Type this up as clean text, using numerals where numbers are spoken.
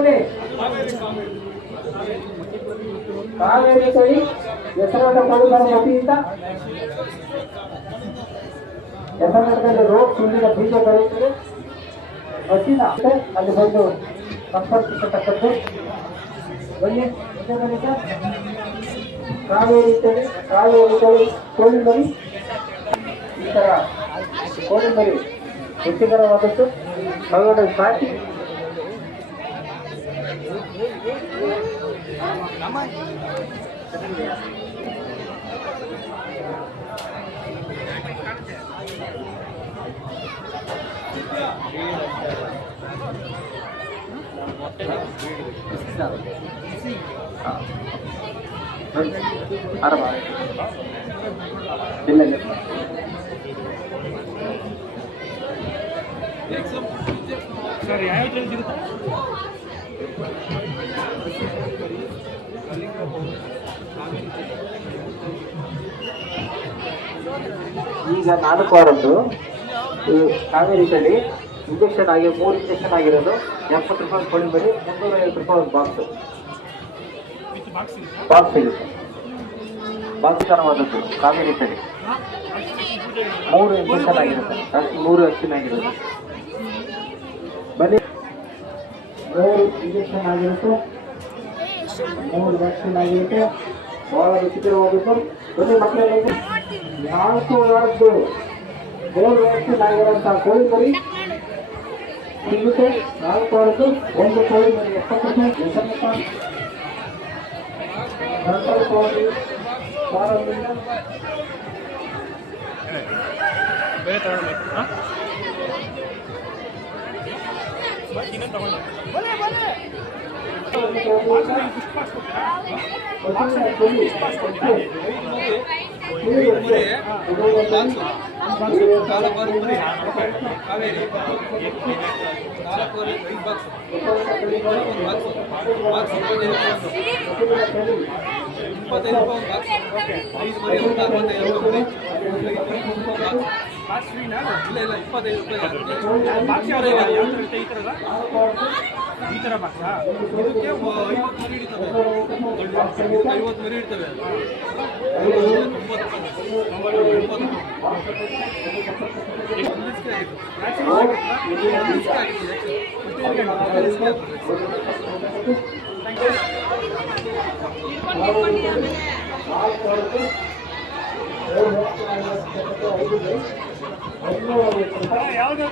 ಬನ್ನಿ. ಕಾವೇರಿ ತಳಿ ಹೆಸರಾದ ಕೋಳಿಬಾರ ವತಿಯಿಂದ ಹೆಸರಿನಲ್ಲಿ ರೋಡ್ ಸುಳ್ಳಿನ ಬೀಜ ಬರುತ್ತದೆ. ಹಸಿನ ಅಲ್ಲಿ ಬಂದು ಸಂಪರ್ಕಿಸತಕ್ಕದ್ದು. ಬನ್ನಿ ಕಾವೇರಿ ತಳಿ ಕೋಳಿಮರಿ ಈ ತರ ಕೋಳಿಮರಿ ರುಚಿಕರವಾದದ್ದು ಒಳಗಡೆ ಸಾಕಿ ಆರಾಮ ಇಲ್ಲ ಸರ್ ಯಾವ ಸಿಗುತ್ತೆ? ಈಗ 4 ವಾರದ್ದು ಕಾವೇರಿ ತಳಿ ಇಂಜೆಕ್ಷನ್ ಆಗಿ 3 ಇಂಜೆಕ್ಷನ್ ಆಗಿರೋದು 70 ರೂಪಾಯಿ ಕೋಳಿಮರಿ, 350 ರೂಪಾಯಿ ಒಂದು ಬಾಕ್ಸ್ ಸಿಗುತ್ತೆ. ಬಾಕ್ಸ್ ತರವಾದದ್ದು ಕಾವೇರಿ ತಳಿ 3 ಇಂಜೆಕ್ಷನ್ ಆಗಿರುತ್ತೆ, 3 ವ್ಯಾಕ್ಸಿನ್ ಆಗಿರುತ್ತೆ. ಬನ್ನಿ 3 ಇಂಜೆಕ್ಷನ್ ಆಗಿರುತ್ತೆ, 3 ವ್ಯಾಕ್ಸಿನ್ ಆಗಿರುತ್ತೆ. ಬಹಳ ರುಚಿಕರವಾದದ್ದು. ಬನ್ನಿ ಮಕ್ಕಳೆಲ್ಲ 4 ವಾರದ್ದು 3 ವ್ಯಾಕ್ಸಿನ್ ಆಗಿರೋಂಥ ಕೋಳಿಮರಿ ಸಿಗುತ್ತೆ. 4 ವಾರದ್ದು ಒಂದು ಕೋಳಿಮರಿ 70 ರೂಪಾಯಿ. ನಂತರ ಕೋಳಿ ವಾರದಿಂದ ಬೇರೆ ತಗೊಂಡ್ಬೇಕು. ಇನ್ನೊಂದು ತಗೊಂಡು ಈ ಥರ ಬಾಕ್ಸ ಇದಕ್ಕೆ 50 ಮರಿ ಹಿಡಿತವೆ, 50 ಮರಿ ಹಿಡಿತವೆ. ಯಾವ್ದು